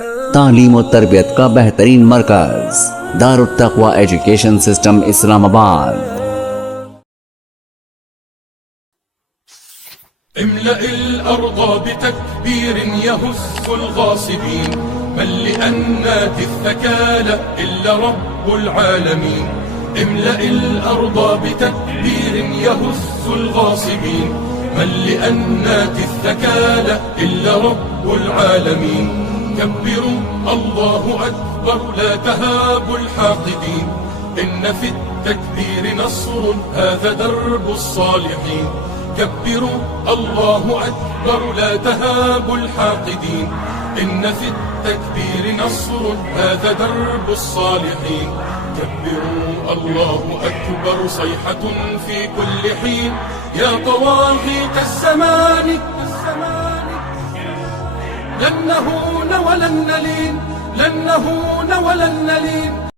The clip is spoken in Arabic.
तालीम और तरबियत का बेहतरीन मरकज दारुत तक़वा एजुकेशन सिस्टम इस्लामाबाद। املأ الأرض بتكبير يهز الغاصبين، من لأنات الثكالى إلا رب العالمين. املأ الأرض بتكبير يهز الغاصبين، من لأنات الثكالى إلا رب العالمين. كبروا الله أكبر لا تهابوا الحاقدين، إن في التكبير نصر هذا درب الصالحين. كبروا الله أكبر لا تهابوا الحاقدين، إن في التكبير نصر هذا درب الصالحين. كبروا الله أكبر صيحة في كل حين، يا طواغيت الزمان لن نهون ولن نلين، لن نهون ولن نلين.